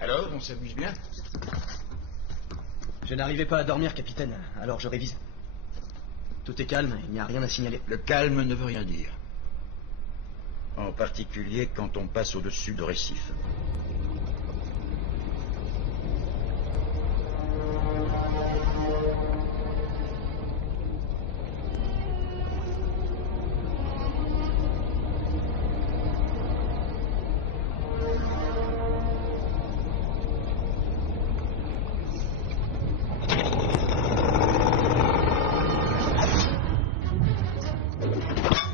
Alors, on s'amuse bien? Je n'arrivais pas à dormir, capitaine, alors je révise. Tout est calme, il n'y a rien à signaler. Le calme ne veut rien dire. En particulier quand on passe au-dessus de récifs.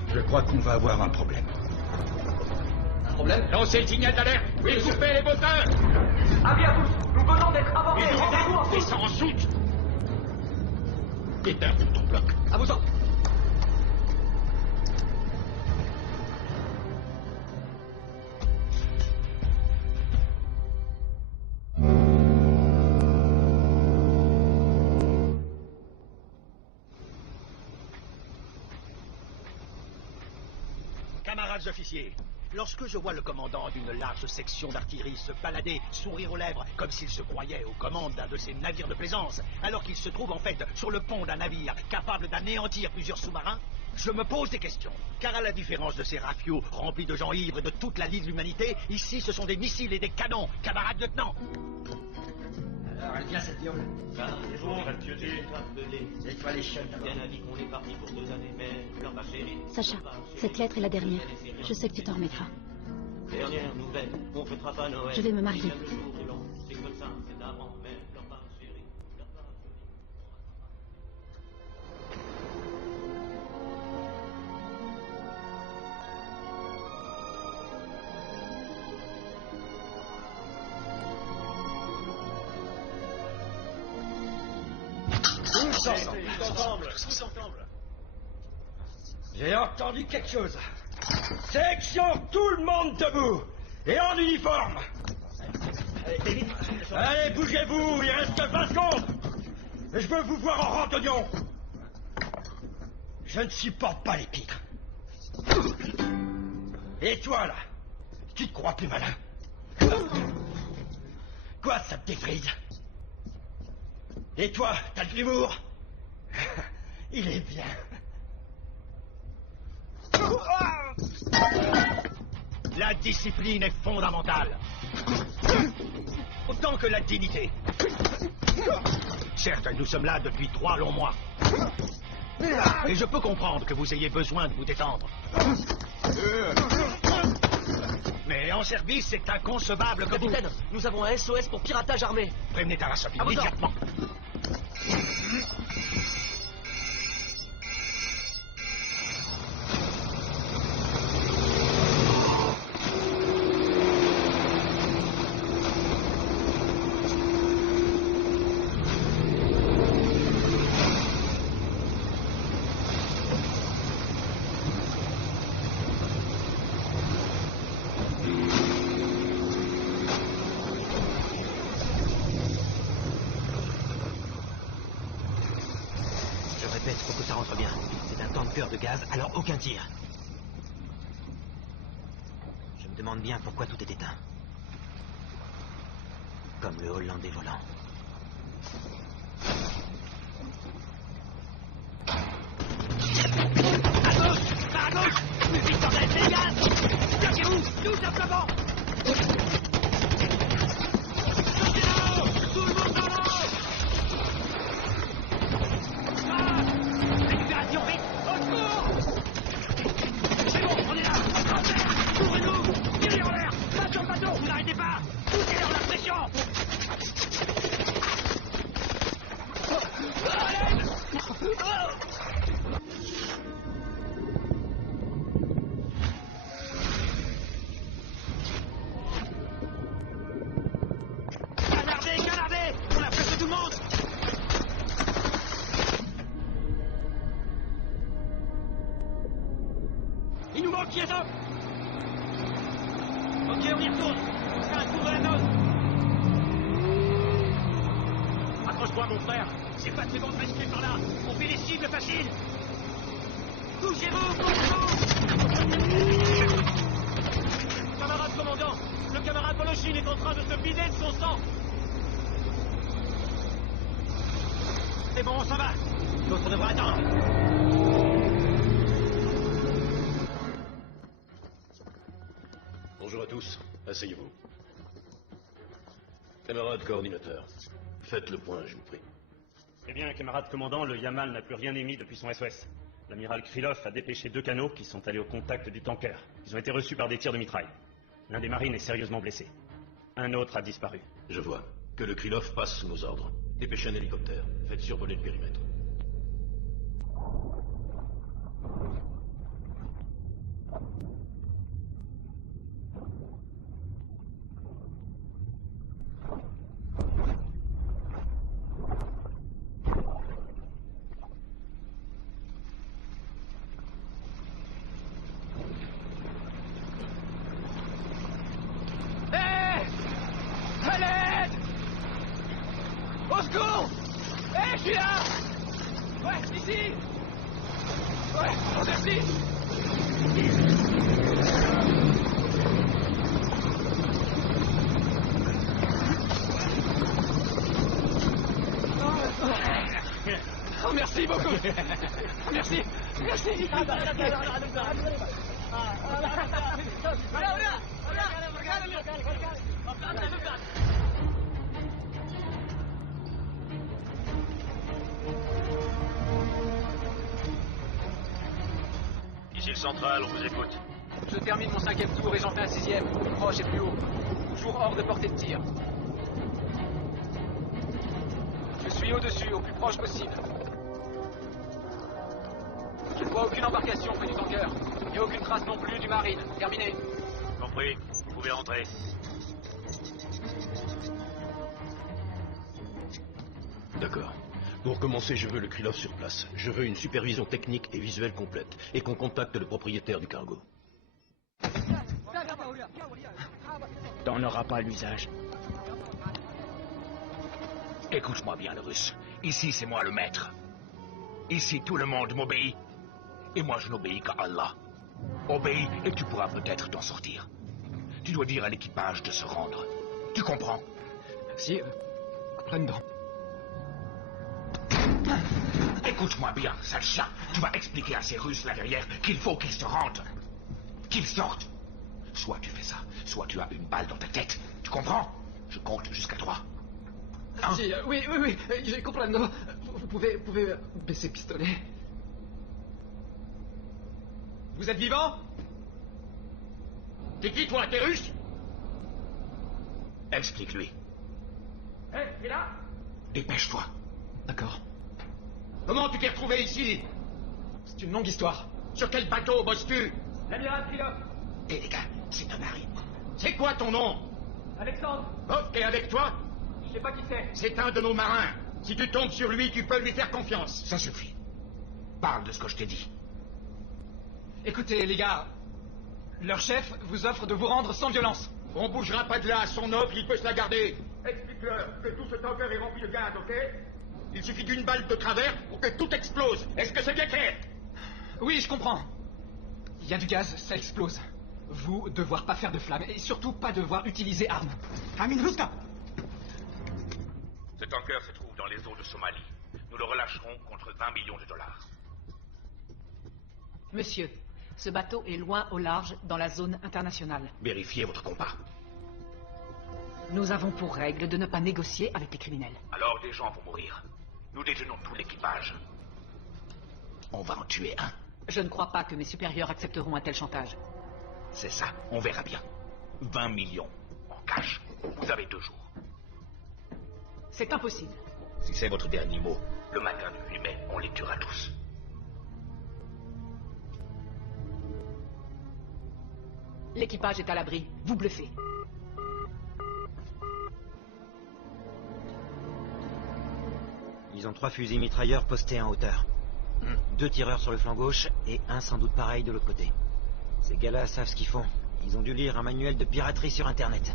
Je crois qu'on va avoir un problème. Un problème? Lancez le signal d'alerte. Oui, coupez les moteurs. Avis à tous, nous venons d'être abordés. Rendez-vous en Et ça en soute. Éteins ton bloc. À vos ordres. Camarades officiers, lorsque je vois le commandant d'une large section d'artillerie se balader, sourire aux lèvres, comme s'il se croyait aux commandes d'un de ces navires de plaisance, alors qu'il se trouve en fait sur le pont d'un navire capable d'anéantir plusieurs sous-marins, je me pose des questions. Car à la différence de ces rafiaux remplis de gens ivres et de toute la vie de l'humanité, ici ce sont des missiles et des canons, camarades lieutenants. Alors, elle vient cette viole. C'est bon, va te tuer. C'est toi les chiottes, d'abord. Bien a dit qu'on est parti pour 2 années, mais leur ma chérie. Sacha, cette lettre est la dernière. Je sais que tu t'en remettras. Dernière nouvelle, on fêtera pas Noël. Je vais me marier. Le jour de l'an, c'est comme ça, c'est avant, mais leur ma chérie. Leur ma Tous ensemble. Tous ensemble. J'ai entendu quelque chose. Section, tout le monde debout. Et en uniforme. Allez, bougez-vous, il reste 20 secondes. Je veux vous voir en randonnion. Je ne supporte pas les pitres. Et toi, là, tu te crois plus malin? Quoi, ça te défrise? Et toi, t'as de l'humour? Il est bien. La discipline est fondamentale. Autant que la dignité. Certes, nous sommes là depuis 3 longs mois. Et je peux comprendre que vous ayez besoin de vous détendre. Mais en service, c'est inconcevable que vous... Capitaine, nous avons un SOS pour piratage armé. Prévenez Tarasov À vos immédiatement. Je répète pour que ça rentre bien. C'est un tanker de gaz, alors aucun tir. Je me demande bien pourquoi tout est éteint. Comme le Hollandais volant. À gauche! Vite, bordel, c'est les gaz! Bloquez-vous! Tout simplement! Tout le monde dans l'eau! Récupération, vite! Au secours! C'est bon, on est là! En terre! Ouvrez-nous! Tirez en l'air! Pas sur le bateau! Vous n'arrêtez pas! Poussez-leur la pression! Canardez, canardez! On a presque tout le monde! Il nous manque Kiesov! Ok, on y retourne! On fait un tour de la zone! Accroche-toi, mon frère! J'ai pas de seconde restée par là! On fait des cibles faciles! Bougez-vous, bougez-vous! Camarade commandant, le camarade Voloshin est en train de se vider de son sang! c'est bon, on s'en va. L'autre devra attendre. Bonjour à tous, asseyez-vous. Camarade coordinateur, faites le point, je vous prie. Eh bien, camarade commandant, le Yamal n'a plus rien émis depuis son SOS. L'amiral Krylov a dépêché 2 canots qui sont allés au contact du tanker. Ils ont été reçus par des tirs de mitraille. L'un des marines est sérieusement blessé. Un autre a disparu. Je vois. Que le Krylov passe sous nos ordres. Dépêchez un hélicoptère. Faites survoler le périmètre. Au secours! Je suis là! Ouais, ici! Ouais, merci! Oh, merci beaucoup! Merci! Merci! Ici le central, on vous écoute. Je termine mon 5e tour et j'en fais un 6e, plus proche et plus haut. Toujours hors de portée de tir. Je suis au-dessus, au plus proche possible. Je ne vois aucune embarcation près du tanker. Et aucune trace non plus du marine. Terminé. Compris, vous pouvez rentrer. D'accord. Pour commencer, je veux le Krylov sur place. Je veux une supervision technique et visuelle complète. Et qu'on contacte le propriétaire du cargo. T'en auras pas l'usage. Écoute-moi bien, le russe. Ici, c'est moi le maître. Ici, tout le monde m'obéit. Et moi, je n'obéis qu'à Allah. Obéis et tu pourras peut-être t'en sortir. Tu dois dire à l'équipage de se rendre. Tu comprends? Si, prends-donc. Écoute-moi bien, sale chat. Tu vas expliquer à ces Russes là derrière qu'il faut qu'ils se rendent. Qu'ils sortent. Soit tu fais ça, soit tu as une balle dans ta tête. Tu comprends? Je compte jusqu'à 3. Hein? Si, oui, je comprends. Non. Vous pouvez baisser le pistolet. Vous êtes vivant? T'es qui, toi? T'es russe? Explique-lui. Hé, t'es là? Dépêche-toi. D'accord. Comment tu t'es retrouvé ici? C'est une longue histoire. Sur quel bateau bosses-tu? L'amiral Krylov. Eh les gars, c'est un marine. C'est quoi ton nom? Alexandre. Ok, avec toi? Je sais pas qui c'est. C'est un de nos marins. Si tu tombes sur lui, tu peux lui faire confiance. Ça suffit. Parle de ce que je t'ai dit. Écoutez, les gars. Leur chef vous offre de vous rendre sans violence. On bougera pas de là. Son offre, il peut se la garder. Explique-leur que tout ce tanker est rempli de gaz, ok? Il suffit d'une balle de travers pour que tout explose. Est-ce que c'est bien clair? Oui, je comprends. Il y a du gaz, ça explose. Vous, devoir pas faire de flammes, et surtout pas devoir utiliser armes. Amin Ruska. Ce tanker se trouve dans les eaux de Somalie. Nous le relâcherons contre 20 millions de dollars. Monsieur, ce bateau est loin au large dans la zone internationale. Vérifiez votre compas. Nous avons pour règle de ne pas négocier avec les criminels. Alors des gens vont mourir. Nous détenons tout l'équipage. On va en tuer un. Je ne crois pas que mes supérieurs accepteront un tel chantage. C'est ça, on verra bien. 20 millions en cash. Vous avez 2 jours. C'est impossible. Si c'est votre dernier mot, le matin du 8 mai, on les tuera tous. L'équipage est à l'abri. Vous bluffez. Ils ont 3 fusils mitrailleurs postés en hauteur. 2 tireurs sur le flanc gauche et un sans doute pareil de l'autre côté. Ces gars-là savent ce qu'ils font. Ils ont dû lire un manuel de piraterie sur Internet.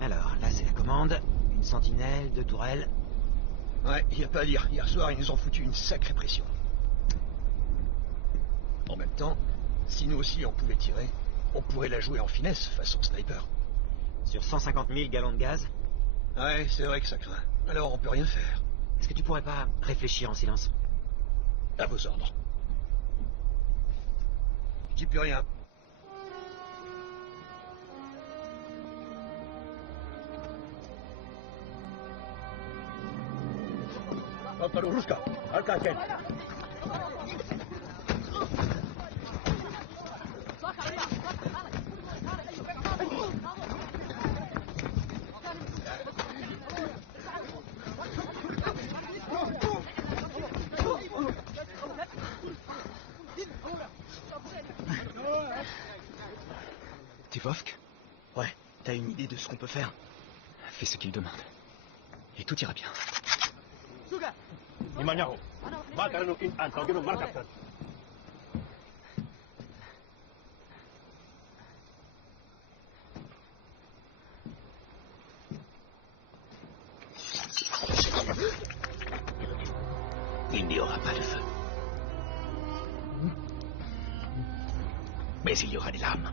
Alors, là c'est la commande. Une sentinelle, 2 tourelles. Ouais, y a pas à dire. Hier soir, ils nous ont foutu une sacrée pression. En même temps, si nous aussi on pouvait tirer, on pourrait la jouer en finesse, façon sniper. Sur 150 000 gallons de gaz. Ouais, c'est vrai que ça craint. Alors on peut rien faire. Est-ce que tu pourrais pas réfléchir en silence? À vos ordres. Je dis plus rien. Tivovk? Ouais, t'as une idée de ce qu'on peut faire? Fais ce qu'il demande. Et tout ira bien. Il n'y aura pas de feu. Mais il y aura des larmes.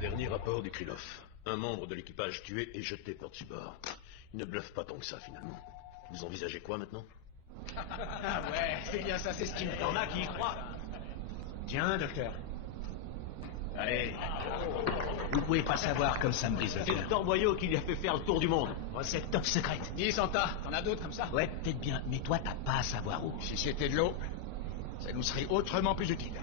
Dernier rapport du Krylov. Un membre de l'équipage tué et jeté par-dessus bord. Il ne bluffe pas tant que ça, finalement. Vous envisagez quoi, maintenant? Ah ouais, c'est bien ça, c'est ce qui me t'en a qui y croit. Tiens, docteur. Allez. Vous pouvez pas savoir comme ça me brise le C'est cœur. le torboyau qui lui a fait faire le tour du monde. Recette top secrète. Dis, Santa, t'en as d'autres comme ça? Ouais, peut-être bien, mais toi, t'as pas à savoir où. Si c'était de l'eau, ça nous serait autrement plus utile.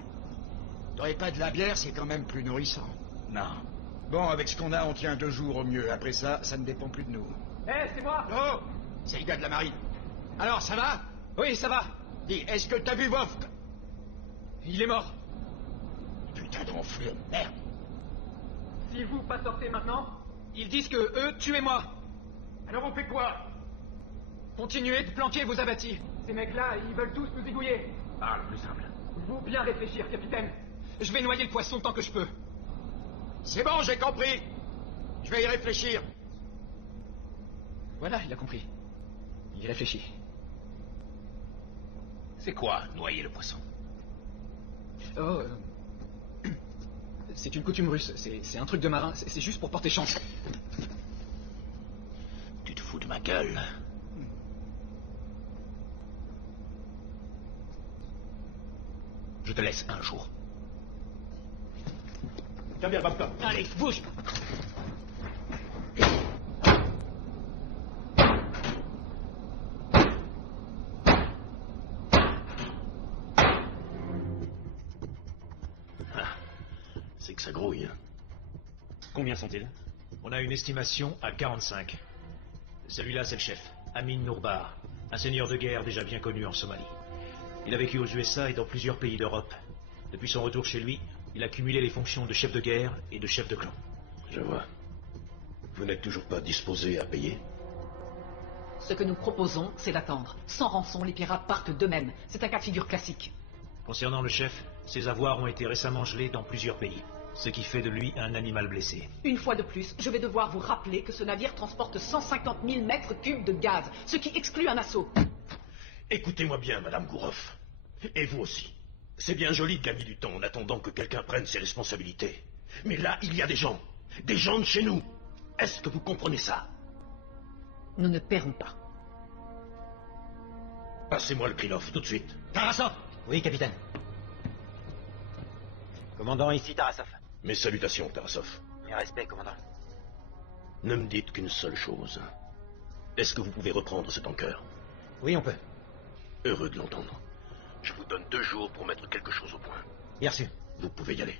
T'aurais pas de la bière, c'est quand même plus nourrissant. Non. Bon, avec ce qu'on a, on tient 2 jours au mieux. Après ça, ça ne dépend plus de nous. C'est moi! Oh! C'est le gars de la marine. Alors, ça va? Oui, ça va. Dis, est-ce que t'as vu Vovk? Il est mort. Putain d'enflure, merde! Si vous pas sortez maintenant, ils disent que eux, tuez-moi. Alors on fait quoi? Continuez de planquer vos abattis. Ces mecs-là, ils veulent tous nous zigouiller. Ah, le plus simple. Vous bien réfléchir, capitaine. Je vais noyer le poisson tant que je peux. C'est bon, j'ai compris. Je vais y réfléchir. Voilà, il a compris. Il réfléchit. C'est quoi, noyer le poisson? Oh, c'est une coutume russe. C'est un truc de marin. C'est juste pour porter chance. Tu te fous de ma gueule. Je te laisse un jour. Tiens bien, Babka. Allez, bouge! C'est que ça grouille. Combien sont-ils? On a une estimation à 45. Celui-là, c'est le chef, Amin Nourbar, un seigneur de guerre déjà bien connu en Somalie. Il a vécu aux USA et dans plusieurs pays d'Europe. Depuis son retour chez lui, il a cumulé les fonctions de chef de guerre et de chef de clan. Je vois. Vous n'êtes toujours pas disposé à payer? Ce que nous proposons, c'est d'attendre. Sans rançon, les pirates partent d'eux-mêmes. C'est un cas de figure classique. Concernant le chef, ses avoirs ont été récemment gelés dans plusieurs pays, ce qui fait de lui un animal blessé. Une fois de plus, je vais devoir vous rappeler que ce navire transporte 150 000 mètres cubes de gaz, ce qui exclut un assaut. Écoutez-moi bien, Madame Gourov. Et vous aussi. C'est bien joli de gagner du temps en attendant que quelqu'un prenne ses responsabilités. Mais là, il y a des gens de chez nous. Est-ce que vous comprenez ça? Nous ne paierons pas. Passez-moi le Krylov, tout de suite. Tarasov! Oui, capitaine. Commandant, ici Tarasov. Mes salutations, Tarasov. Mes respects, commandant. Ne me dites qu'une seule chose. Est-ce que vous pouvez reprendre ce tanker? Oui, on peut. Heureux de l'entendre. Je vous donne 2 jours pour mettre quelque chose au point. Bien sûr. Vous pouvez y aller.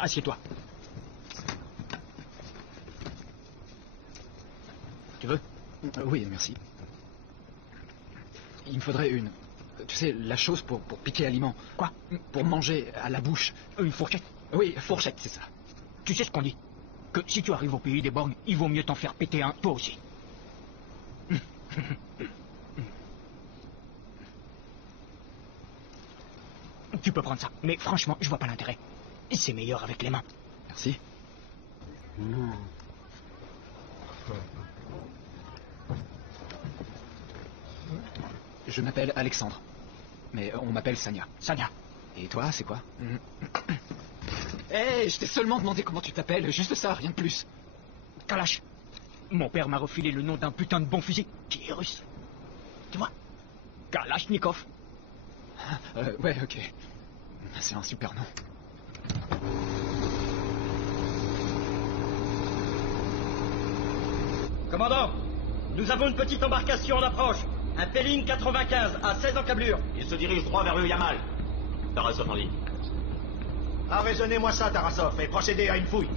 Assieds-toi. Tu veux? Oui, merci. Il me faudrait une... Tu sais, la chose pour piquer aliment. Quoi? Pour manger à la bouche. Une fourchette? Oui, fourchette, c'est ça. Tu sais ce qu'on dit? Que si tu arrives au pays des borgnes, il vaut mieux t'en faire péter un, toi aussi. Tu peux prendre ça, mais franchement, je vois pas l'intérêt. C'est meilleur avec les mains. Merci. Je m'appelle Alexandre. Mais on m'appelle Sanya. Sanya. Et toi, c'est quoi? Hé, je t'ai seulement demandé comment tu t'appelles, juste ça, rien de plus. Kalash. Mon père m'a refilé le nom d'un putain de bon fusil qui est russe. Tu vois? Kalachnikov. Ouais, ok. C'est un super nom. Commandant, nous avons une petite embarcation en approche. Un Péline 95 à 16 encablures. Il se dirige droit vers le Yamal. Tarasov en ligne. Arraisonnez-moi ça, Tarasov, et procédez à une fouille.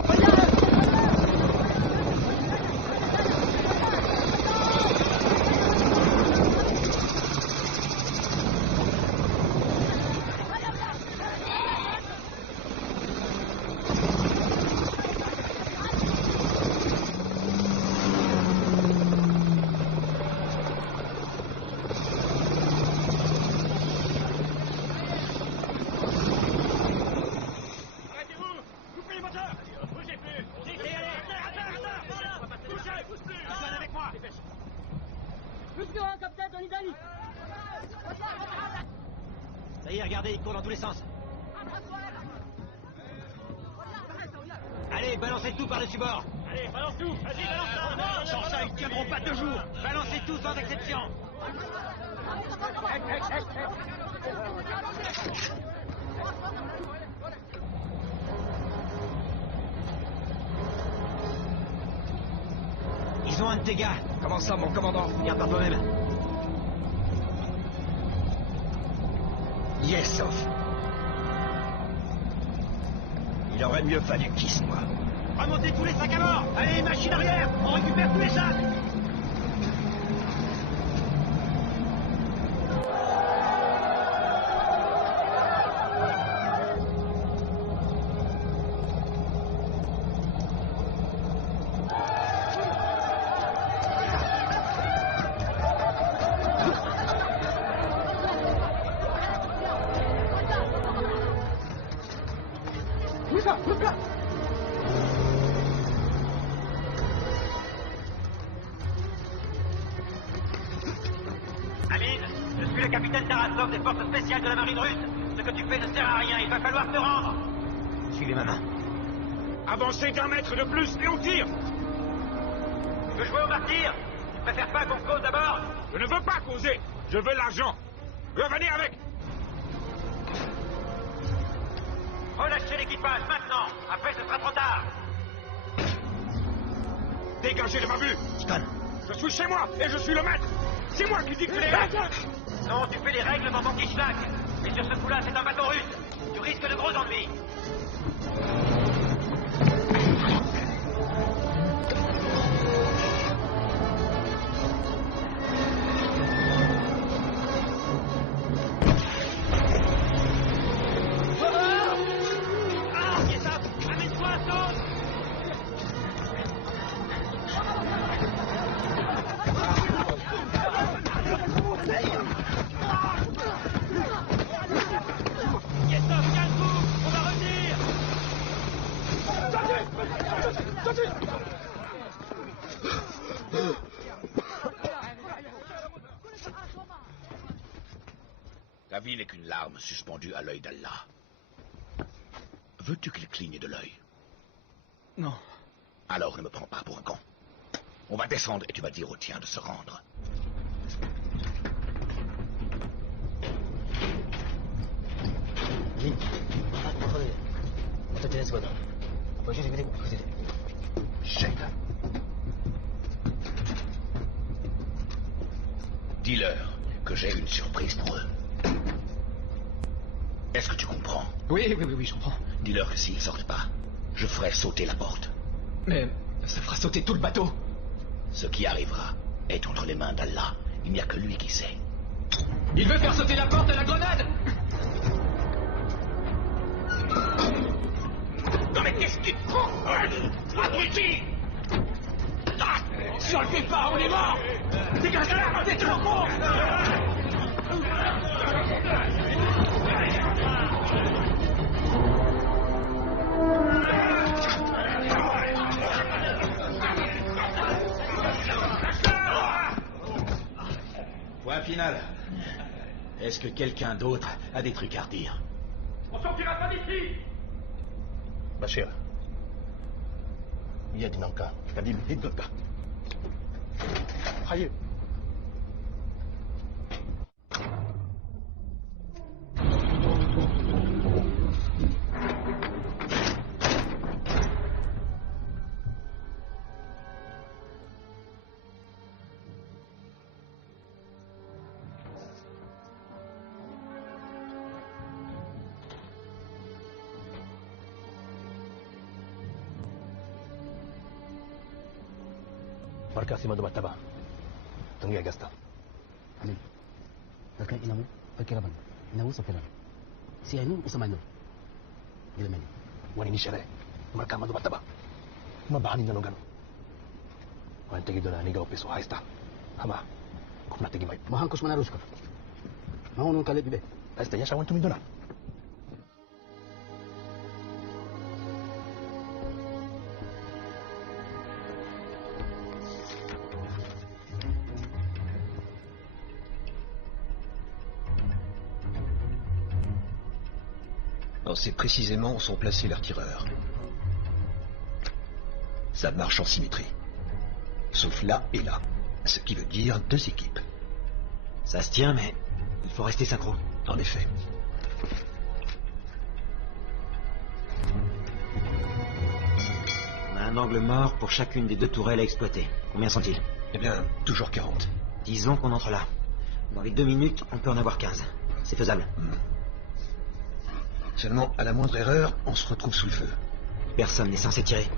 Ça y est, regardez, il court dans tous les sens. Allez, balancez tout par-dessus bord. Allez, balance tout. Vas-y, balance. Sans ça, ils tiendront pas 2 jours. Balancez tout sans exception. Ils ont un de tes gars. Comment ça, mon commandant? Regarde par toi-même. Yesov. Il aurait mieux fallu qu'il soit. Remontez tous les sacs à bord. Allez, machine arrière. On récupère tous les sacs. Amine, je suis le capitaine Tarasov des forces spéciales de la marine russe. Ce que tu fais ne sert à rien, il va falloir te rendre. Suivez ma main. Avancez d'1 mètre de plus et on tire. Tu veux jouer au martyr? Tu préfères pas qu'on cause d'abord? Je ne veux pas causer. Je veux l'argent. Revenez avec. Relâchez l'équipage maintenant. Après, ce sera trop tard. Dégagez de ma vue. Ston. Je suis chez moi et je suis le maître. C'est moi qui dicte les règles. Non, tu fais les règles dans ton kishnak. Et sur ce coup-là, c'est un bateau russe. Tu risques de gros ennuis. La vie n'est qu'une larme suspendue à l'œil d'Allah. Veux-tu qu'il cligne de l'œil? Non. Alors ne me prends pas pour un con. On va descendre et tu vas dire au tien de se rendre. Chef. Dis-leur que j'ai une surprise pour eux. Est-ce que tu comprends? Oui, je comprends. Dis-leur que s'ils sortent pas, je ferai sauter la porte. Mais ça fera sauter tout le bateau. Ce qui arrivera est entre les mains d'Allah. Il n'y a que lui qui sait. Il veut faire sauter la porte à la grenade! Non mais qu'est-ce qu'il prend? Abruti! Si on le fait pas, on est mort! Dégage là! T'es trop con! Point final. Est-ce que quelqu'un d'autre a des trucs à redire? On sortira pas d'ici! Bachir. Il dinanka. Kadim hidnaka. Haye. Markasi Madumataba. Tunggu Agasta. Amin. Dalkan inamu, pagkiraban. Inamu sa pilan. Si Ainu, usamano. Gilaman. Wani ni Shere. Marka Madumataba. Mabani na nungan. Wan tegi dola ni gaupe so haista. Hama. Kung nategi may. Mahangkos manarus ka. Mahunong kalit bibe. Haista ya shawan tumindo na. On sait précisément où sont placés leurs tireurs. Ça marche en symétrie. Sauf là et là. Ce qui veut dire 2 équipes. Ça se tient, mais il faut rester synchro. En effet. On a un angle mort pour chacune des 2 tourelles à exploiter. Combien sont-ils? Eh bien, toujours 40. Disons qu'on entre là. Dans les 2 minutes, on peut en avoir 15. C'est faisable. Seulement, à la moindre erreur, on se retrouve sous le feu. Personne n'est censé tirer.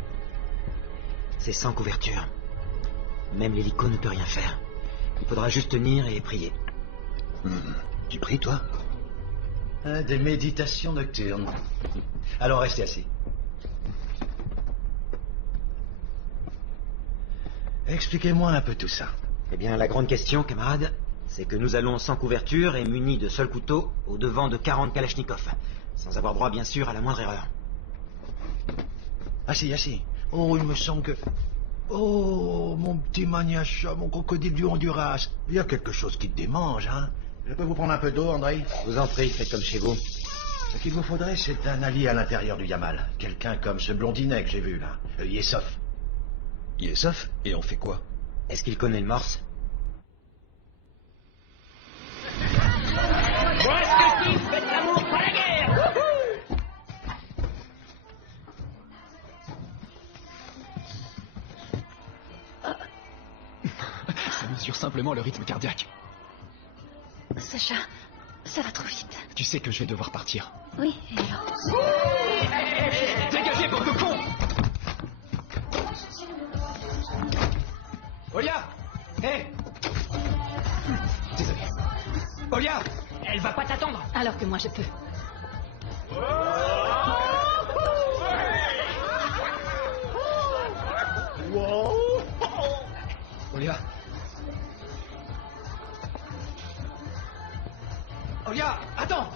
C'est sans couverture. Même l'hélico ne peut rien faire. Il faudra juste tenir et prier. Tu pries, toi? Des méditations nocturnes. Allons rester assis. Expliquez-moi un peu tout ça. Eh bien, la grande question, camarade, c'est que nous allons sans couverture et munis de seuls couteaux au devant de 40 kalachnikovs. Sans avoir droit, bien sûr, à la moindre erreur. Assis, assis. Oh, il me semble que... Oh, mon petit maniacha, mon crocodile du Honduras. Il y a quelque chose qui te démange, hein? Je peux vous prendre un peu d'eau, André? Je vous en prie, faites comme chez vous. Ce qu'il vous faudrait, c'est un allié à l'intérieur du Yamal. Quelqu'un comme ce blondinet que j'ai vu, là. Yessof. Yessof? Et on fait quoi? Est-ce qu'il connaît le morse? Moi, ce que je dis, faites l'amour, pas la guerre! Ça mesure simplement le rythme cardiaque. Sacha, ça va trop vite. Tu sais que je vais devoir partir. Oui, et alors? Dégagez, bande de cons! Olia! Hé! Désolé. Olia! Elle va pas t'attendre! Alors que moi je peux. Olia! Olia, attends!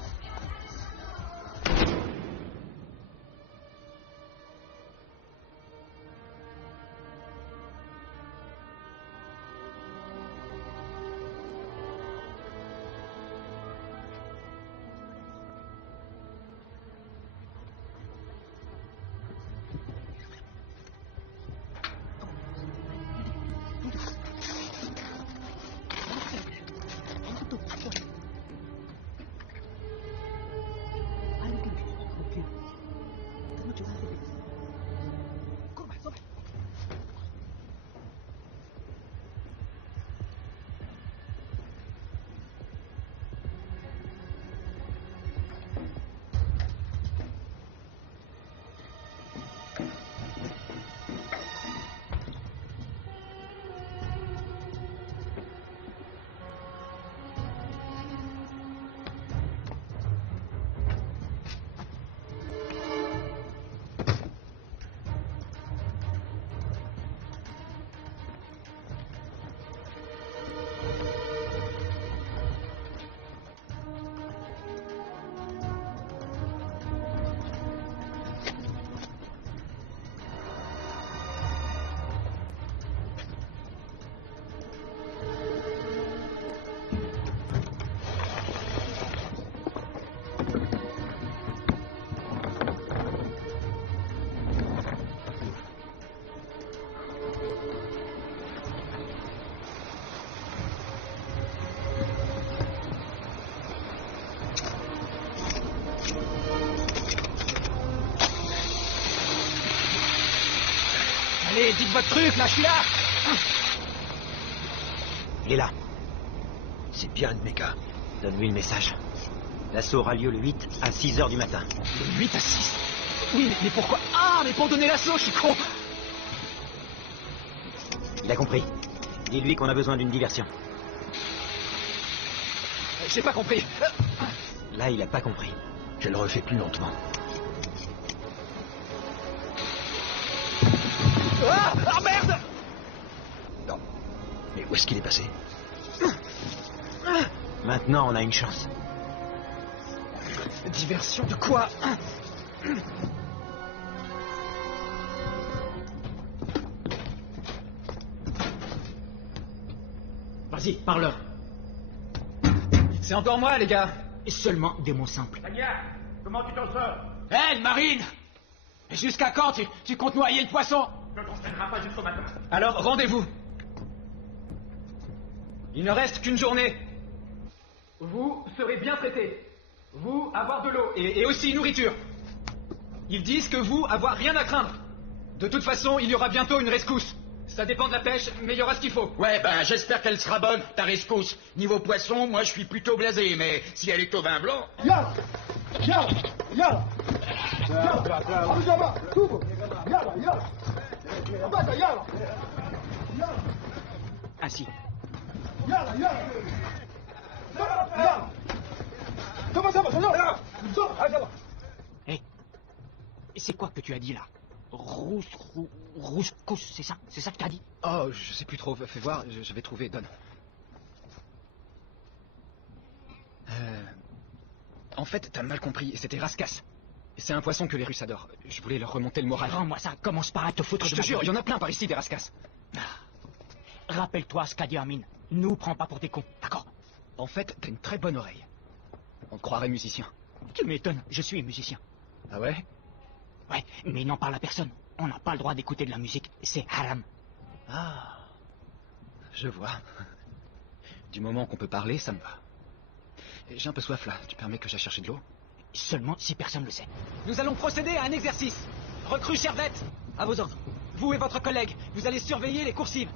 Allez, dites votre truc, là, je suis là. Il est là. C'est bien un de mes gars. Donne-lui le message. L'assaut aura lieu le 8 à 6 heures du matin. Le 8 à 6. Oui, mais pourquoi? Ah, mais pour donner l'assaut, je suis con. Il a compris. Dis-lui qu'on a besoin d'une diversion. J'ai pas compris. Là, il a pas compris. Je le refais plus lentement. Ah, merde! Non. Mais où est-ce qu'il est passé? Maintenant, on a une chance. Diversion de quoi? Vas-y, parle. C'est encore moi, les gars. Et seulement des mots simples. Tania, comment tu t'en sors? Hé, Marine! Jusqu'à quand tu comptes noyer le poisson? Ne t'entraîneras pas jusqu'au matin. Alors, rendez-vous. Il ne reste qu'une journée. Vous serez bien traités. Vous, avoir de l'eau et aussi nourriture. Ils disent que vous, avoir rien à craindre. De toute façon, il y aura bientôt une rescousse. Ça dépend de la pêche, mais il y aura ce qu'il faut. Ouais, ben j'espère qu'elle sera bonne, ta rescousse. Niveau poisson, moi je suis plutôt blasé, mais si elle est au vin blanc... Ainsi. Hé, c'est quoi que tu as dit là? Rousse-cousse, c'est ça? C'est ça que tu as dit? Oh, je sais plus trop. Fais voir, j'avais trouvé. Donne. En fait, t'as mal compris. C'était Raskas. C'est un poisson que les Russes adorent. Je voulais leur remonter le moral. Rends-moi ça. Commence par à te foutre de Je te jure, il y en a plein par ici, des Raskas. Rappelle-toi ce qu'a dit Amine. Nous prends pas pour des cons, d'accord? En fait, t'as une très bonne oreille. On te croirait musicien. Tu m'étonnes, je suis musicien. Ah ouais? Ouais, mais n'en parle à personne. On n'a pas le droit d'écouter de la musique. C'est haram. Ah, je vois. Du moment qu'on peut parler, ça me va. J'ai un peu soif là. Tu permets que j'aille chercher de l'eau? Seulement si personne le sait. Nous allons procéder à un exercice. Recrue Servette, à vos ordres. Vous et votre collègue, vous allez surveiller les coursives.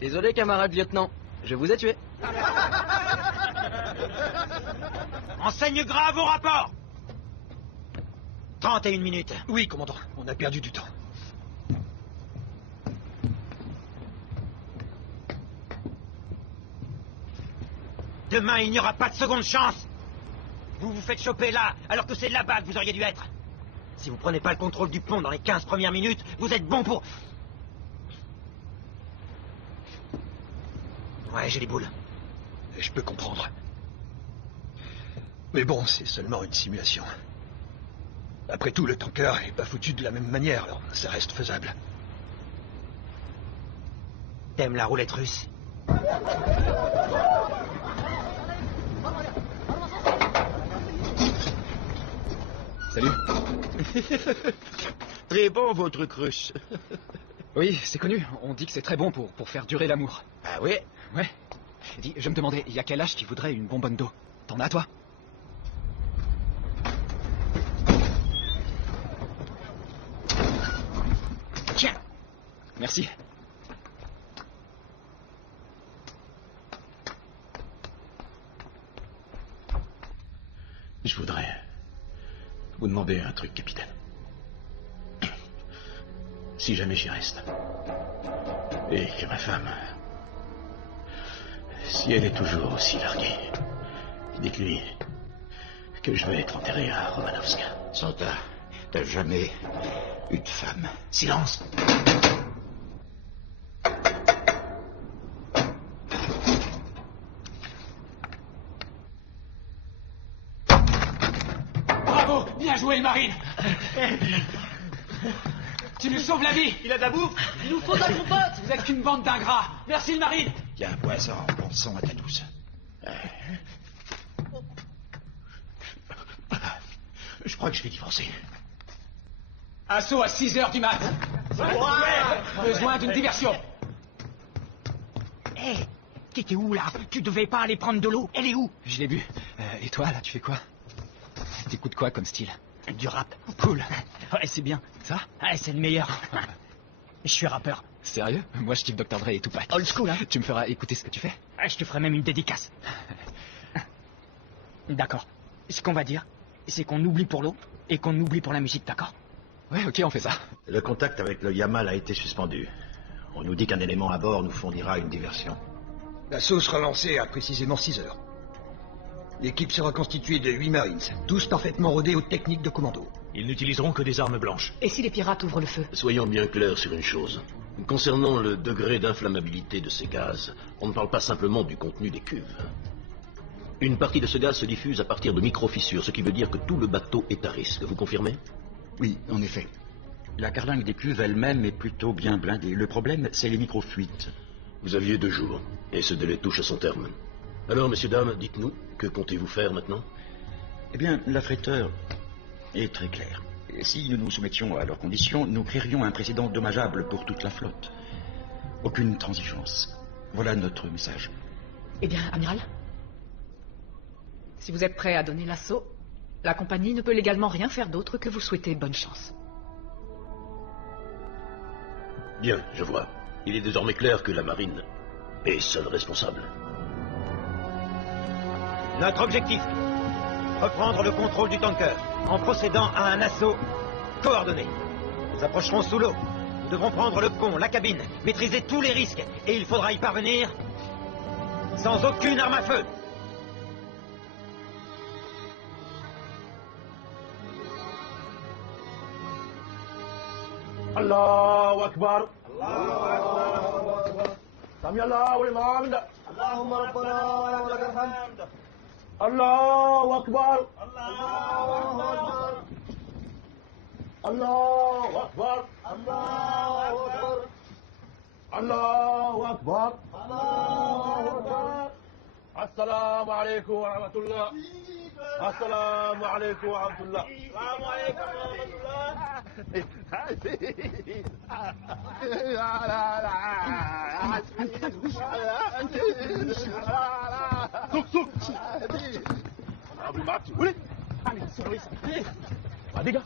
Désolé, camarade lieutenant. Je vous ai tué. Enseigne grave au rapport. 31 minutes. Oui, commandant. On a perdu du temps. Demain, il n'y aura pas de seconde chance. Vous vous faites choper là, alors que c'est là-bas que vous auriez dû être. Si vous prenez pas le contrôle du pont dans les 15 premières minutes, vous êtes bon pour... Ouais, j'ai les boules. Et je peux comprendre. Mais bon, c'est seulement une simulation. Après tout, le tanker est pas foutu de la même manière, alors ça reste faisable. T'aimes la roulette russe? Salut. Très bon, votre russe. Oui, c'est connu. On dit que c'est très bon pour faire durer l'amour. Ah oui? Ouais. Dis, je me demandais, il y a quel âge qui voudrait une bonbonne d'eau? T'en as, toi? Tiens. Merci. Je voudrais vous demander un truc, capitaine. Si jamais j'y reste, et que ma femme, si elle est toujours aussi larguée, dites-lui que je vais être enterré à Romanovsk. Santa, t'as jamais eu de femme. Silence! Bravo! Bien joué, le marine! Tu nous sauves la vie! Il a de la bouffe! Il nous faut de la compote! Vous êtes qu'une bande d'ingrats! Merci, le marine! Tiens, poisson, pensons à ta douce. Je crois que je vais divorcer. Assaut à 6h du mat! Besoin d'une diversion! Hé, t'étais où là? Tu devais pas aller prendre de l'eau. Elle est où? Je l'ai bu. Et toi, là, tu fais quoi? T'écoutes quoi comme style? Du rap. Cool. Ouais, c'est bien. Ça? Ouais, c'est le meilleur. Je suis rappeur. Sérieux? Moi, je kiffe Dr. Dre et Tupac. Old school, hein? Tu me feras écouter ce que tu fais? Ouais, je te ferai même une dédicace. D'accord. Ce qu'on va dire, c'est qu'on oublie pour l'eau et qu'on oublie pour la musique, d'accord? Ouais, ok, on fait ça. Le contact avec le Yamal a été suspendu. On nous dit qu'un élément à bord nous fournira une diversion. L'assaut sera lancé à précisément 6 heures. L'équipe sera constituée de 8 Marines, tous parfaitement rodés aux techniques de commando. Ils n'utiliseront que des armes blanches. Et si les pirates ouvrent le feu? Soyons bien clairs sur une chose. Concernant le degré d'inflammabilité de ces gaz, on ne parle pas simplement du contenu des cuves. Une partie de ce gaz se diffuse à partir de micro-fissures, ce qui veut dire que tout le bateau est à risque. Vous confirmez? Oui, en effet. La carlingue des cuves elle-même est plutôt bien blindée. Le problème, c'est les micro-fuites. Vous aviez 2 jours, et ce délai touche à son terme. Alors, messieurs, dames, dites-nous, que comptez-vous faire maintenant? Eh bien, l'affréteur est très clair. Et si nous nous soumettions à leurs conditions, nous créerions un précédent dommageable pour toute la flotte. Aucune transigence. Voilà notre message. Eh bien, amiral, si vous êtes prêt à donner l'assaut, la compagnie ne peut légalement rien faire d'autre que vous souhaiter bonne chance. Bien, je vois. Il est désormais clair que la marine est seule responsable. Notre objectif, reprendre le contrôle du tanker en procédant à un assaut coordonné. Nous approcherons sous l'eau. Nous devrons prendre le pont, la cabine, maîtriser tous les risques. Et il faudra y parvenir sans aucune arme à feu. الله أكبر الله أكبر سمع الله لمن حمده اللهم ربنا ولك الحمد الله أكبر الله أكبر الله أكبر الله أكبر الله أكبر السلام عليكم ورحمة الله السلام عليكم ورحمة الله السلام عليكم ورحمة الله سوق قبل ما ولد دقيقة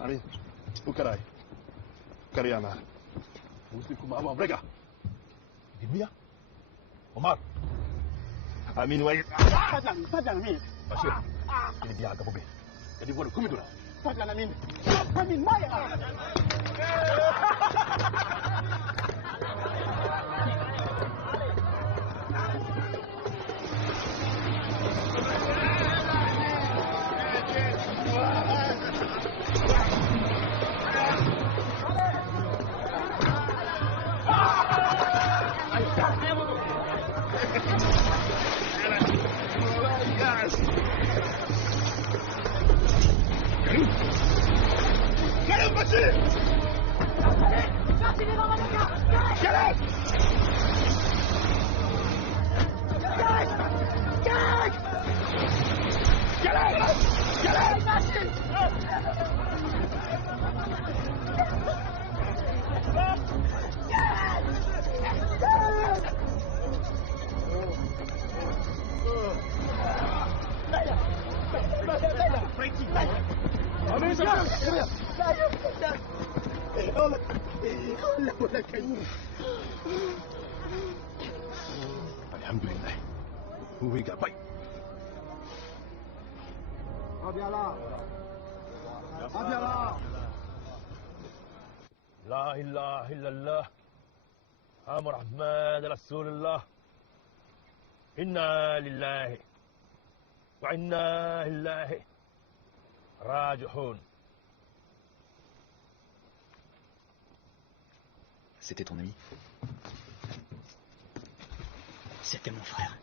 علي وكراي كريانا وسيكم مع أبو رجع جميع عمر أمين وين فجأة مين بشير ini dia agak bobek. Jadi boleh kumi dulu. Fadlan Amin. Amin Maya. Amin, Alhamdulillah. Uwi ka baik. La ilaha illallah. Muhammad Rasulullah. Inna lillahi wa inna ilaihi raji'un. C'était ton ami? C'était mon frère.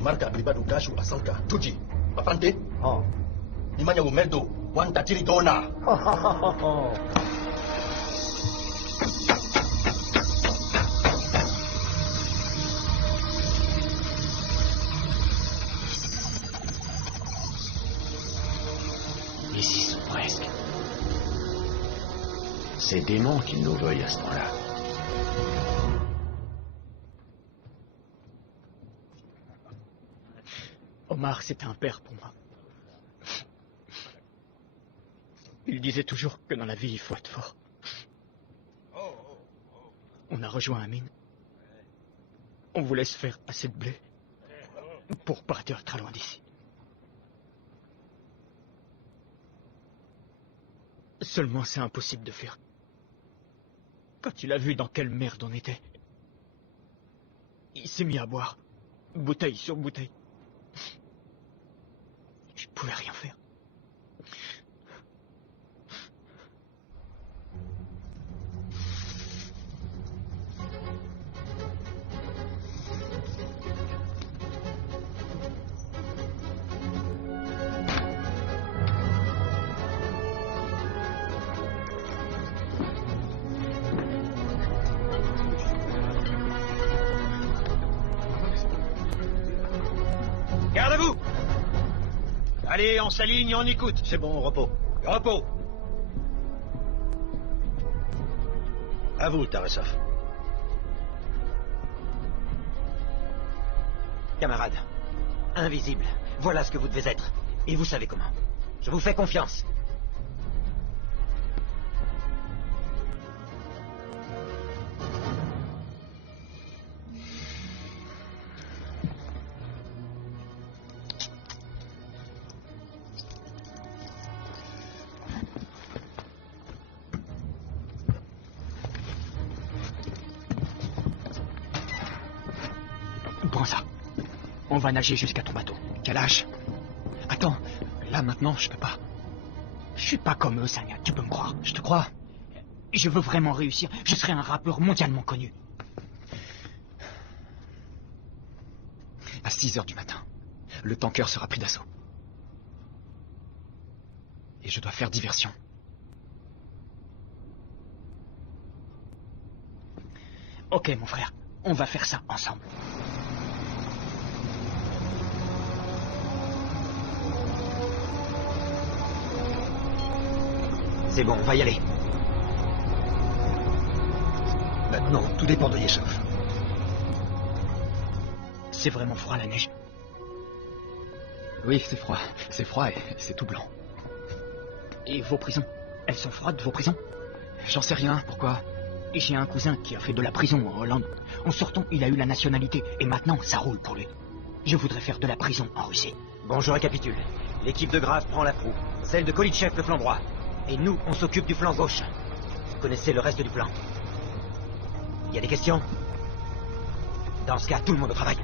Marka Bribadu Gashu Asanka Tuji Bapante Nimanya Umedo Wanta Tiri Dona. Ils y sont presque. C'est dément qu'ils nous veuillent à ce temps-là. Omar, c'était un père pour moi. Il disait toujours que dans la vie, il faut être fort. On a rejoint Amin. On voulait se faire assez de blé pour partir très loin d'ici. Seulement, c'est impossible de faire. Quand il a vu dans quelle merde on était, il s'est mis à boire, bouteille sur bouteille. Je pouvais rien faire. Garde à vous! Allez, on s'aligne et on écoute. C'est bon, repos. Repos. À vous, Taresaf. Camarades, invisible, voilà ce que vous devez être. Et vous savez comment. Je vous fais confiance. Prends ça. On va nager jusqu'à ton bateau. Kalash. Attends, là maintenant, je peux pas. Je suis pas comme eux, Sanya, tu peux me croire. Je te crois. Je veux vraiment réussir. Je serai un rappeur mondialement connu. À 6 heures du matin, le tanker sera pris d'assaut. Et je dois faire diversion. Ok, mon frère, on va faire ça ensemble. C'est bon, on va y aller. Maintenant, tout dépend de Yesuf. C'est vraiment froid la neige. Oui, c'est froid. C'est froid et c'est tout blanc. Et vos prisons? Elles sont froides, vos prisons? J'en sais rien, pourquoi? J'ai un cousin qui a fait de la prison en Hollande. En sortant, il a eu la nationalité et maintenant, ça roule pour lui. Je voudrais faire de la prison en Russie. Bon, je récapitule. L'équipe de Grave prend la proue, celle de Kolitchev le flanc droit. Et nous, on s'occupe du flanc gauche. Vous connaissez le reste du plan. Il y a des questions? Dans ce cas, tout le monde au travail.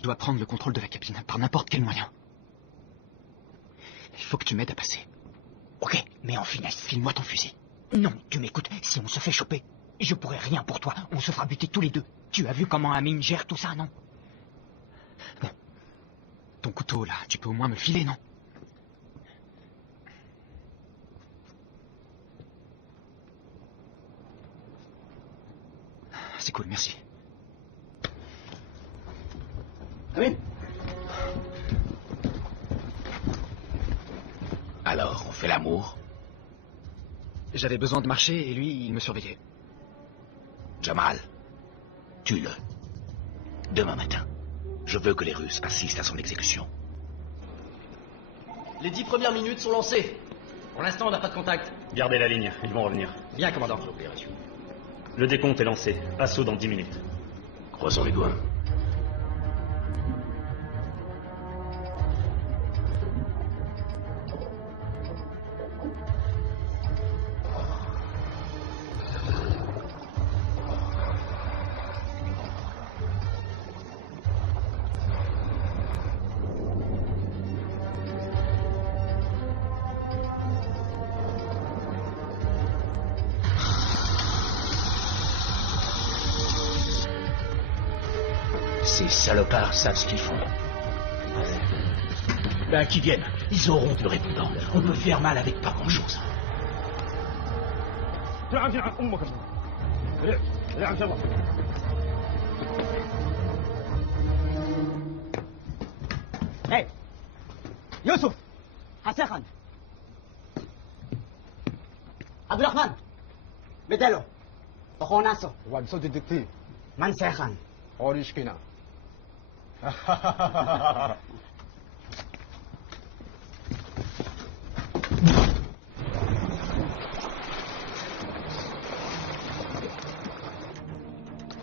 Je dois prendre le contrôle de la cabine, par n'importe quel moyen. Il faut que tu m'aides à passer. Ok, mais en finesse. File-moi ton fusil. Non, tu m'écoutes, si on se fait choper, je pourrai rien pour toi, on se fera buter tous les deux. Tu as vu comment Amin gère tout ça, non? Bon. Ton couteau, là, tu peux au moins me le filer, non? C'est cool, merci. Amin. Alors, on fait l'amour? J'avais besoin de marcher et lui, il me surveillait. Jamal, tue-le. Demain matin, je veux que les Russes assistent à son exécution. Les 10 premières minutes sont lancées. Pour l'instant, on n'a pas de contact. Gardez la ligne, ils vont revenir. Bien, commandant. Le décompte est lancé. Assaut dans 10 minutes. Croisons les doigts. Ces salopards savent ce qu'ils font. Ben, qu'ils viennent. Ils auront du répondant. On peut faire mal avec pas grand-chose. Hey Youssouf Hassan Khan Abdurrahman Bedelo Okhonaso Wan so didikti. Mansur Khan Orishkina.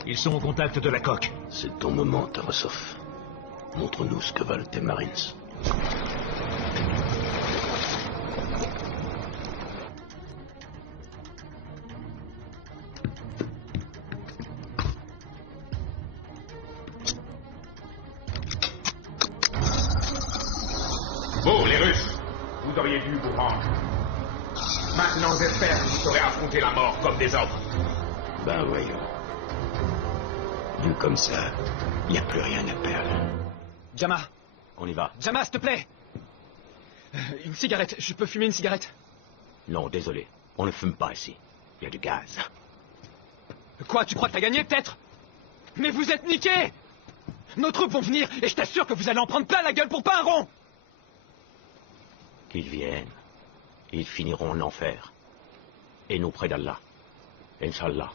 Ils sont au contact de la coque. C'est ton moment, Tarasov. Montre-nous ce que valent tes Marines. Bon, les Russes, vous auriez dû vous rendre. Maintenant, j'espère que vous saurez affronter la mort comme des hommes. Ben voyons. Vu comme ça, il n'y a plus rien à perdre. Jama. On y va. Jama, s'il te plaît. Une cigarette. Je peux fumer une cigarette? Non, désolé. On ne fume pas ici. Il y a du gaz. Quoi, tu crois que t'as gagné, peut-être? Mais vous êtes niqués! Nos troupes vont venir, et je t'assure que vous allez en prendre plein la gueule pour pas un rond! Qu'ils viennent. Ils finiront en enfer. Et nous près d'Allah. Inch'Allah.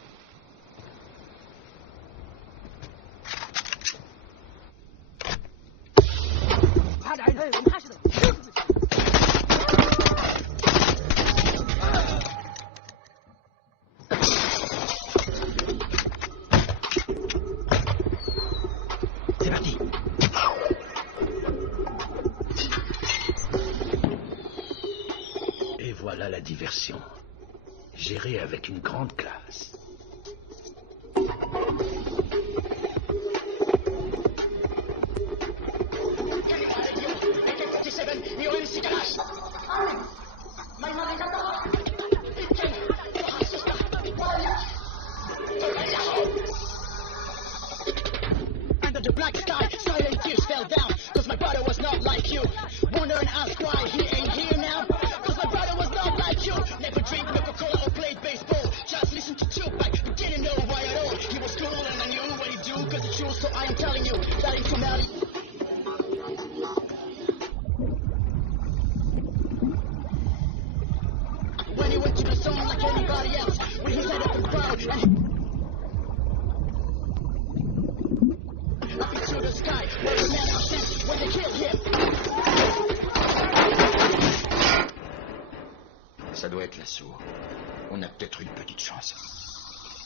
C'est parti. Et voilà la diversion. Gérée avec une grande classe. Under the black sky, silent tears fell down. Cause my brother was not like you. Wonder and ask why he ain't here now. Cause my brother was not like you. Never drink Coca-Cola or played baseball. Just listen to Tupac, but didn't know why at all. He was cool and I knew what he'd do. Cause it's true, so I am telling you that in Somali. When he went to the song like anybody else. When he set up the crowd and up into the sky, where the man was sent when they killed him. Ça doit être l'assaut. On a peut-être une petite chance.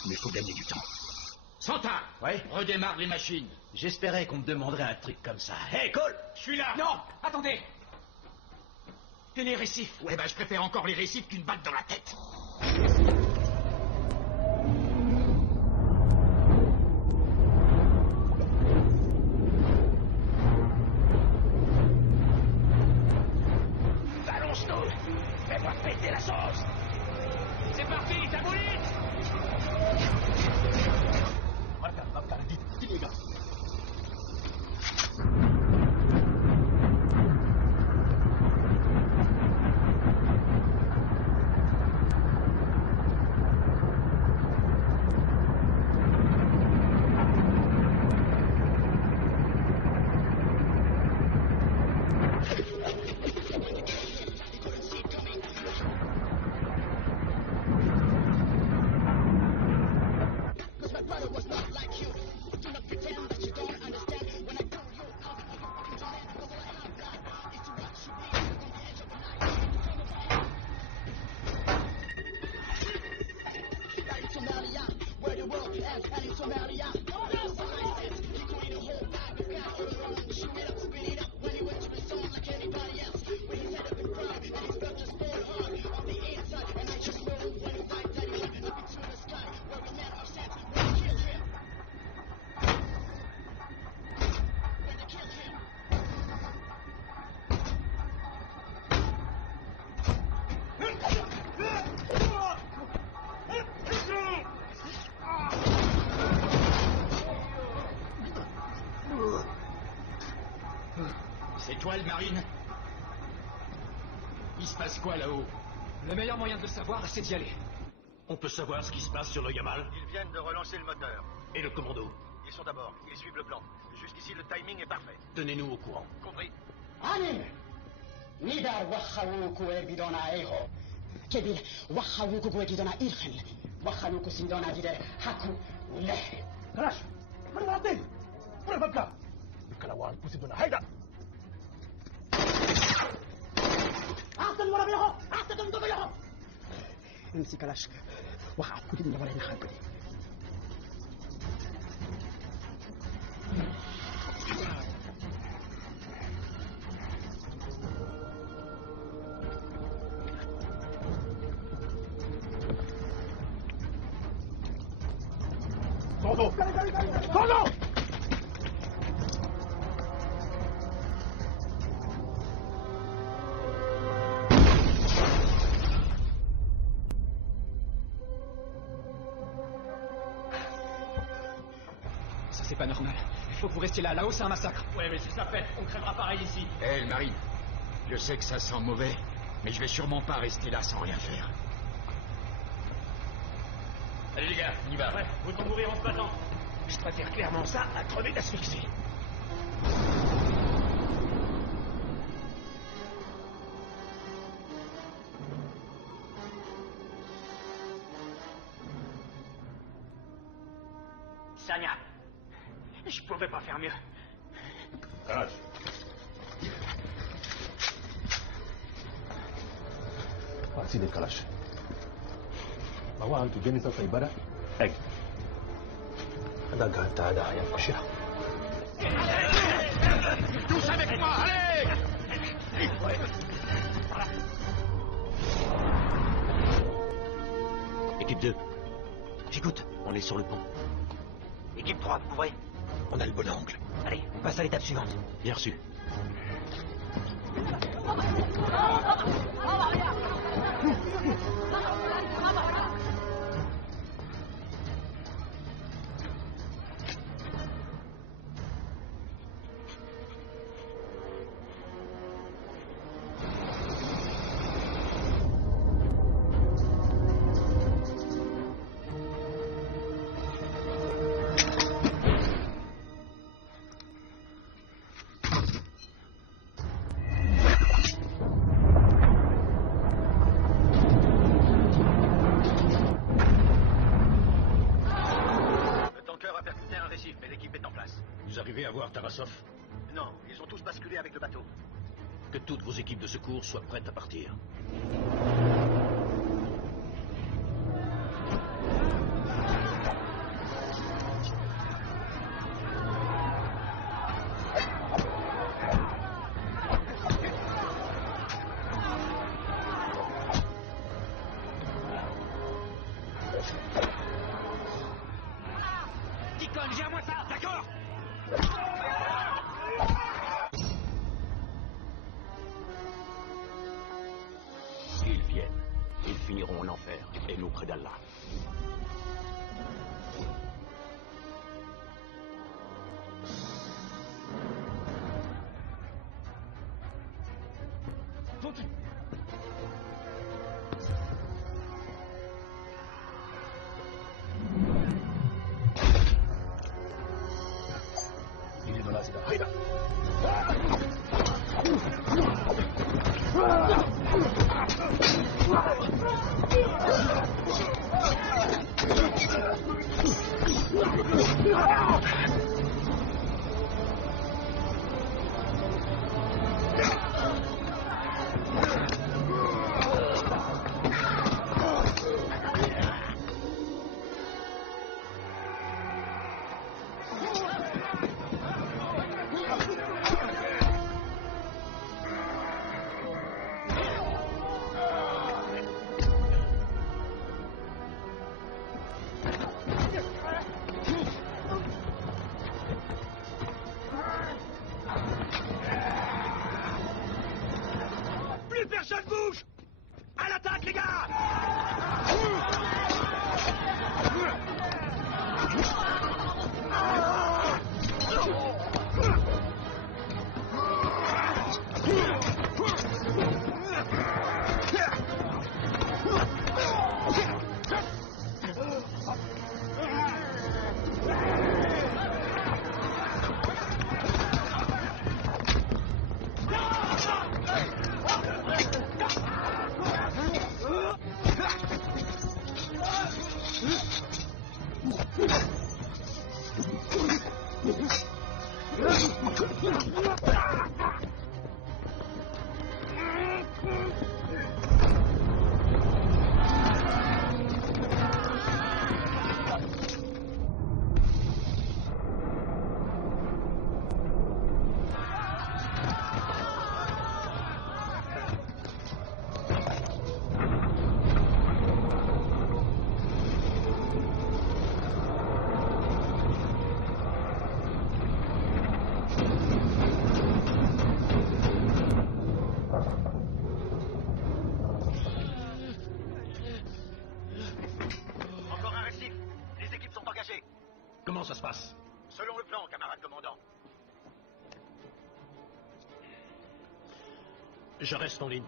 Mais il faut gagner du temps. Santa, Ouais. redémarre les machines. J'espérais qu'on me demanderait un truc comme ça. Hey, Cole, je suis là. Non, attendez. Et les récifs? Ouais, ben je préfère encore les récifs qu'une balle dans la tête. Fais-moi péter la sauce. C'est parti, ta boulette. C'est toi le marine? Il se passe quoi là-haut? Le meilleur moyen de le savoir, c'est d'y aller. On peut savoir ce qui se passe sur le Yamal? Ils viennent de relancer le moteur. Et le commando? Ils sont à bord. Ils suivent le plan. Jusqu'ici, le timing est parfait. Tenez-nous au courant. Compris. Anim! Nidar waxawuku egidona eho. Kebil waxawuku egidona ilkhen. Waxawuku sindona dide haku leh. Kalash! Marwate! Pura babka! Kalawal pusidona haida! أحسن ورا بيهو أحسن دم بيهو امسك كلاشك وقع كل من ولا يخرب لي Todo! Todo! C'est pas normal. Il faut que vous restiez là. Là-haut, c'est un massacre. Ouais, mais si ça pète, on crèvera pareil ici. Hé, le marine, je sais que ça sent mauvais, mais je vais sûrement pas rester là sans rien faire. Allez les gars, on y va. Ouais, autant mourir en se battant. Je préfère clairement ça à crever d'asphyxie. Sanya, je pouvais pas faire mieux. Kalash. Sini Kalash. Bawa hantu gani sasa ibada? Egg. Ada gata ada ayam kushira. Tous avec moi, allez! Équipe 2. J'écoute. On est sur le pont. Équipe 3, vous couvrez? On a le bon angle. Allez, on passe à l'étape suivante. Bien reçu. Vous arrivez à voir Tarasov? Non, ils ont tous basculé avec le bateau. Que toutes vos équipes de secours soient prêtes à partir. Deacon, gère-moi ça, d'accord? Il Ils finiront en enfer, et nous près d'Allah. Il est dans la cité. Haïda. Plus personne bouge! À l'attaque, les gars! Comment ça se passe? Selon le plan, camarade commandant. Je reste en ligne.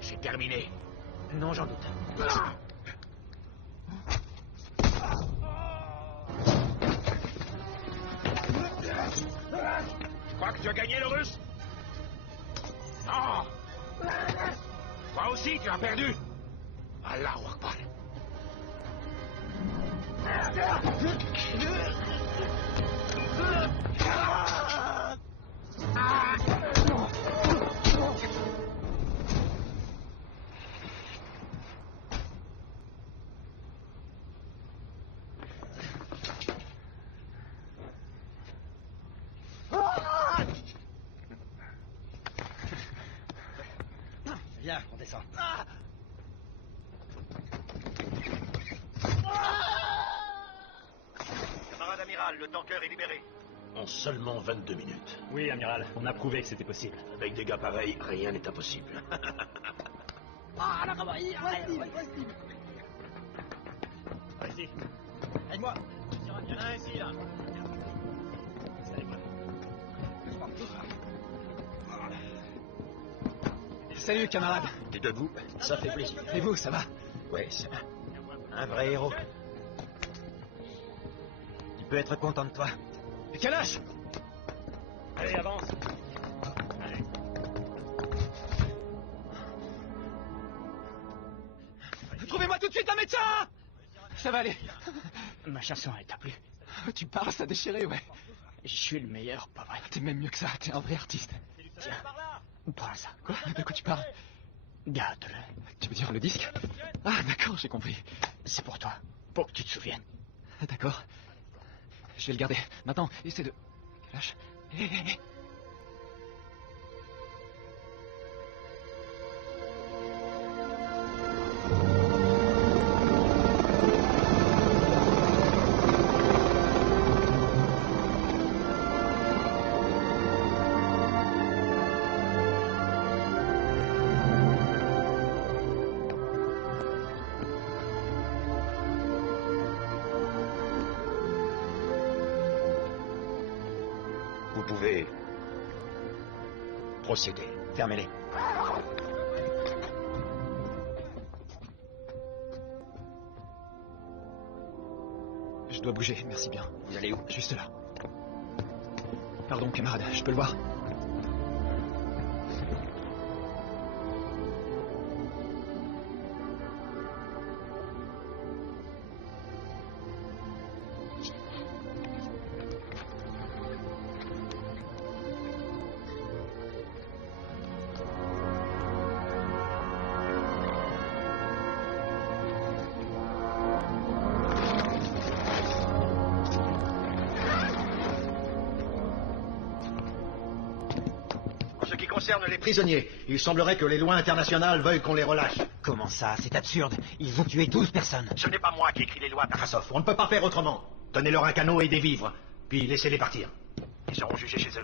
C'est terminé. Non, j'en doute. Tu crois que tu as gagné le russe? Non. Toi aussi, tu as perdu. Allahu Akbar. Viens, on descend. Camarade amiral, le tanker est libéré. En seulement 22 minutes. Oui, amiral, on a prouvé que c'était possible. Avec des gars pareils, rien n'est impossible. Vas-y. Aide-moi. Il y en a un ici, là. Salut, camarade. T'es debout? Ça fait plaisir. Et vous, ça va? Ouais, ça va. Un vrai héros. Tu peux être content de toi. Kalash! Allez, avance. Allez. Trouvez-moi tout de suite un médecin! Ça va aller. Ma chanson, elle t'a plu? Tu parles, ça a déchiré, ouais. Je suis le meilleur, pas vrai? T'es même mieux que ça, t'es un vrai artiste. Tiens, prends ça. Quoi? De quoi tu parles? Garde-le. Tu veux dire le disque? Ah, d'accord, j'ai compris. C'est pour toi, pour que tu te souviennes. D'accord. Je vais le garder. Maintenant, essaie de... Kalash. Hé, hé, hé. Vous pouvez procéder. Fermez-les. Je dois bouger, merci bien. Vous allez où? Juste là. Pardon, camarade, je peux le voir? Concerne les prisonniers, il semblerait que les lois internationales veuillent qu'on les relâche. Comment ça? C'est absurde. Ils ont tué 12 personnes. Ce n'est pas moi qui écris les lois, Tarasov. On ne peut pas faire autrement. Donnez-leur un canot et des vivres, puis laissez-les partir. Ils seront jugés chez eux.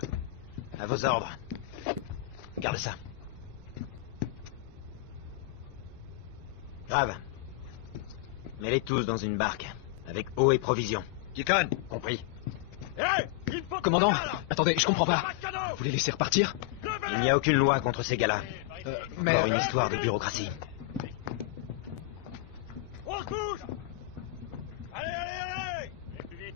À vos ordres. Garde ça. Grave. Mets-les tous dans une barque, avec eau et provisions. Deacon, compris. Commandant, attendez, je comprends pas. Vous les laissez repartir? Il n'y a aucune loi contre ces gars-là. Mais... Encore une histoire de bureaucratie. On se bouge! Allez, allez, allez! Plus vite.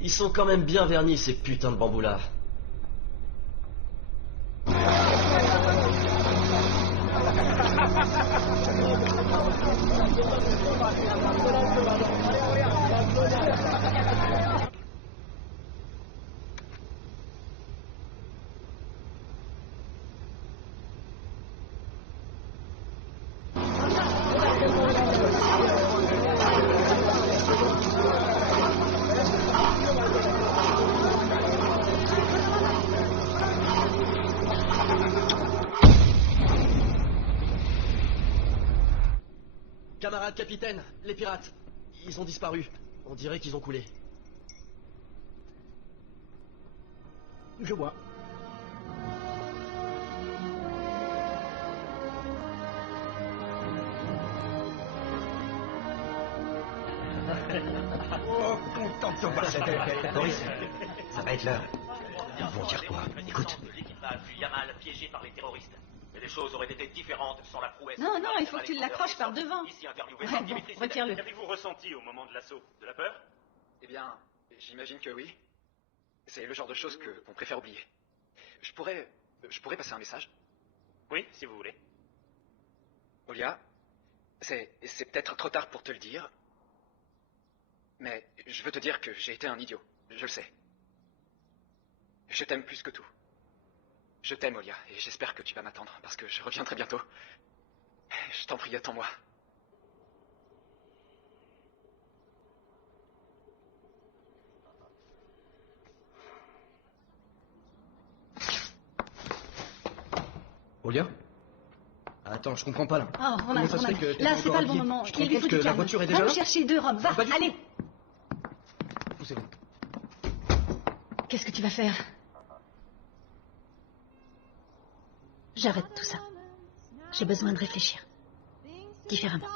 Ils sont quand même bien vernis, ces putains de bambous-là. Camarade capitaine, les pirates, ils ont disparu. On dirait qu'ils ont coulé. Je vois. Oh, content de te voir cette Boris, ça va être l'heure. Ils vont dire quoi? Écoute. L'équipage du Yamal piégé par les terroristes. Mais les choses auraient été différentes sans la prouesse. Non, non, il faut que tu l'accroches par devant. Ici interviewé Ouais, par bon, Dimitri. retire-le. Qu'avez-vous ressenti au moment de l'assaut? De la peur? Eh bien, j'imagine que oui. C'est le genre de choses qu'on préfère oublier. Je pourrais passer un message? Oui, si vous voulez. Olia, c'est peut-être trop tard pour te le dire, mais je veux te dire que j'ai été un idiot, je le sais. Je t'aime plus que tout. Je t'aime, Olia, et j'espère que tu vas m'attendre, parce que je reviens très bientôt. Je t'en prie, attends-moi. Olia? Attends, je comprends pas là. Oh, Roman, ça se fait que t'es là, pas c'est encore pas le bon habillé? moment. Je te Il lui rends faut compte que du la calme. voiture est déjà Va là? nous chercher deux robes, va, Pas du tout. allez. poussez-le. Qu'est-ce que tu vas faire? J'arrête tout ça. J'ai besoin de réfléchir. Différemment.